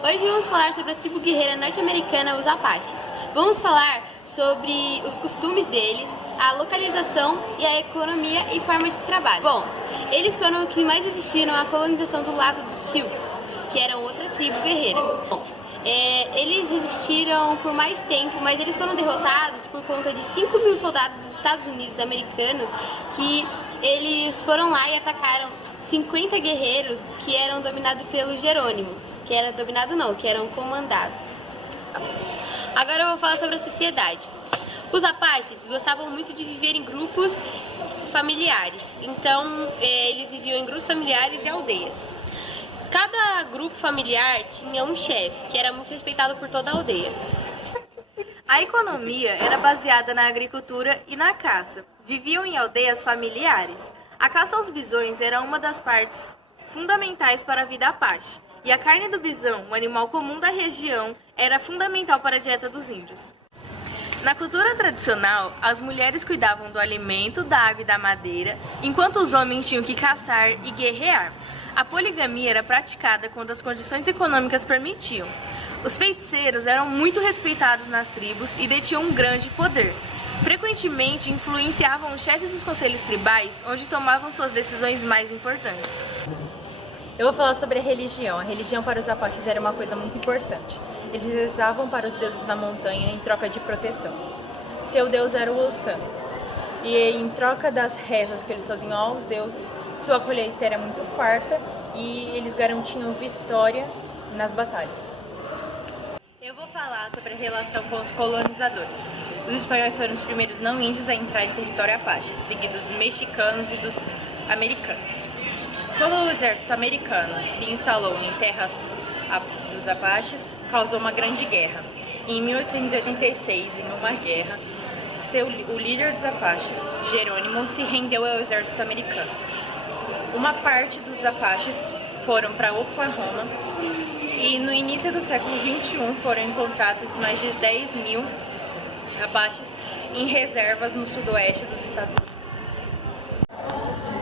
Hoje vamos falar sobre a tribo guerreira norte-americana, os Apaches. Vamos falar sobre os costumes deles, a localização e a economia e forma de trabalho. Bom, eles foram os que mais resistiram à colonização do lado dos Sioux, que eram outra tribo guerreira. Bom, eles resistiram por mais tempo, mas eles foram derrotados por conta de 5 mil soldados dos Estados Unidos americanos, que eles foram lá e atacaram 50 guerreiros que eram dominados pelo Jerônimo. Que era dominado não, que eram comandados. Agora eu vou falar sobre a sociedade. Os Apaches gostavam muito de viver em grupos familiares, então eles viviam em grupos familiares e aldeias. Cada grupo familiar tinha um chefe, que era muito respeitado por toda a aldeia. A economia era baseada na agricultura e na caça. Viviam em aldeias familiares. A caça aos bisões era uma das partes fundamentais para a vida Apache. E a carne do bisão, um animal comum da região, era fundamental para a dieta dos índios. Na cultura tradicional, as mulheres cuidavam do alimento, da água e da madeira, enquanto os homens tinham que caçar e guerrear. A poligamia era praticada quando as condições econômicas permitiam. Os feiticeiros eram muito respeitados nas tribos e detinham um grande poder. Frequentemente influenciavam os chefes dos conselhos tribais, onde tomavam suas decisões mais importantes. Eu vou falar sobre a religião. A religião para os Apaches era uma coisa muito importante. Eles rezavam para os deuses da montanha em troca de proteção. Seu deus era o Ossan. E em troca das rezas que eles faziam aos deuses, sua colheita era muito farta e eles garantiam vitória nas batalhas. Eu vou falar sobre a relação com os colonizadores. Os espanhóis foram os primeiros não índios a entrar em território Apache, seguidos dos mexicanos e dos americanos. Quando o exército americano se instalou em terras dos Apaches, causou uma grande guerra. Em 1886, em uma guerra, o líder dos Apaches, Jerônimo, se rendeu ao exército americano. Uma parte dos Apaches foram para Oklahoma e no início do século XXI foram encontrados mais de 10 mil Apaches em reservas no sudoeste dos Estados Unidos.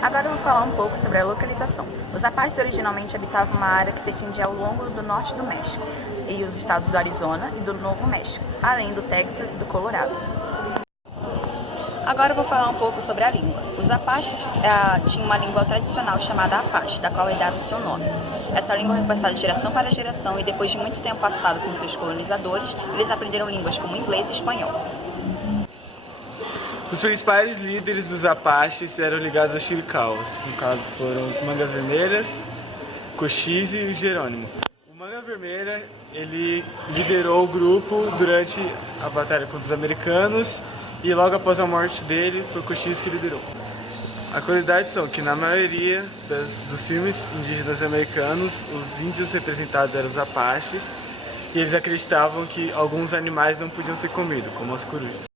Agora eu vou falar um pouco sobre a localização. Os Apaches originalmente habitavam uma área que se estendia ao longo do norte do México e os estados do Arizona e do Novo México, além do Texas e do Colorado. Agora eu vou falar um pouco sobre a língua. Os Apaches tinham uma língua tradicional chamada Apache, da qual é dado o seu nome. Essa língua foi passada de geração para geração e depois de muito tempo passado com seus colonizadores, eles aprenderam línguas como inglês e espanhol. Os principais líderes dos Apaches eram ligados aos Chiricahuas. No caso foram os Mangas Vermelhas, Cochise e o Jerônimo. O Manga Vermelha, ele liderou o grupo durante a batalha contra os americanos e logo após a morte dele foi o Cochise que liderou. A curiosidade são que na maioria dos filmes indígenas americanos, os índios representados eram os Apaches e eles acreditavam que alguns animais não podiam ser comidos, como as corujas.